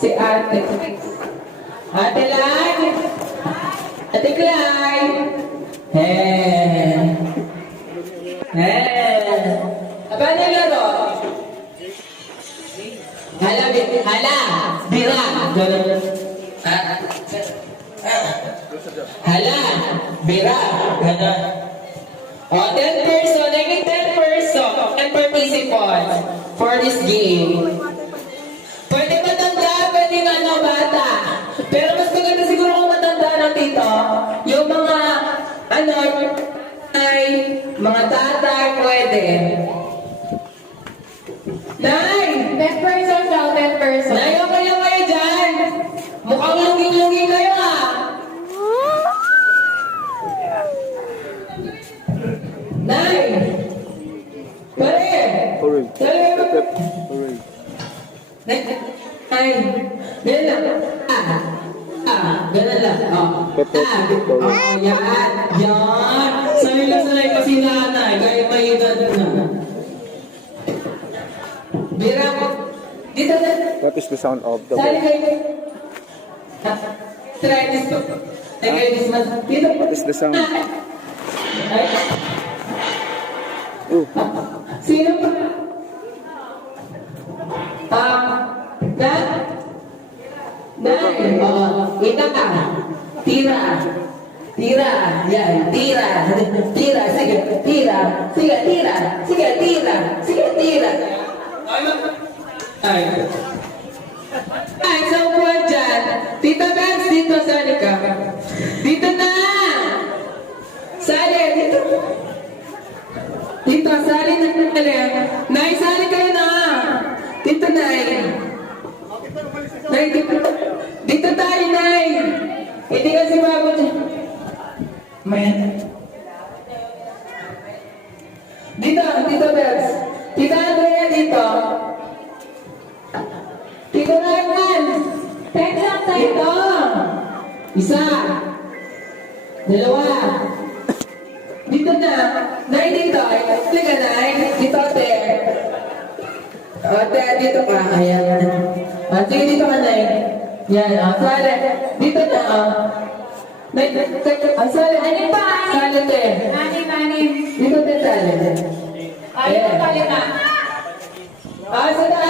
Si Ate. Ate Lai. Ate Clay. Apa na laro? Hala. Bira. Hala. Bira. Ganon. O, 10 person. Naging 10 person. 10 participants for this game. Pwede matanda, pwede bata. Pero mas maganda siguro kung matanda na dito. Yung mga, mga tatay, pwede. 9! 10 persons daw, 10 persons. Nayo kayo dyan. Mukhang lunging-lunging kayo Nine! Pare! Hooray. Ay, ganun lang. Ganun lang. Yan. Sanay kasi nanay. Kaya may edad na. Bira ko. Dito na. That is the sound of the Sali bell. kayo. Try this to. Try this man. Dito. What is the sound? Ay. Sino pa? Kita ka. Tira. Yan. Tira. Sige, tira. Ay, so buwan dyan. Tita Bebs, dito, sali ka. Dito na. Sali, dito. Dito, sali na. Nay, sali kayo na. Dito, Nay. Nay, dito. Dito tayo, Nay. Hindi kasi bago dyan. Dito, Bebs. Tita Andrea, dito. Dito na yan. 10 lang tayo. Dito. Isa. Dalawa. Dito na. Nay, dito. Liga, Nay. Dito, ate. Ate, dito ka. Ayan. Sige, dito ka, Nay. Yan, sali. Dito na, Nay, sali. Anim pa, Sali, te. Anim. Dito, te, sali. Ayaw ko pala na. Sali.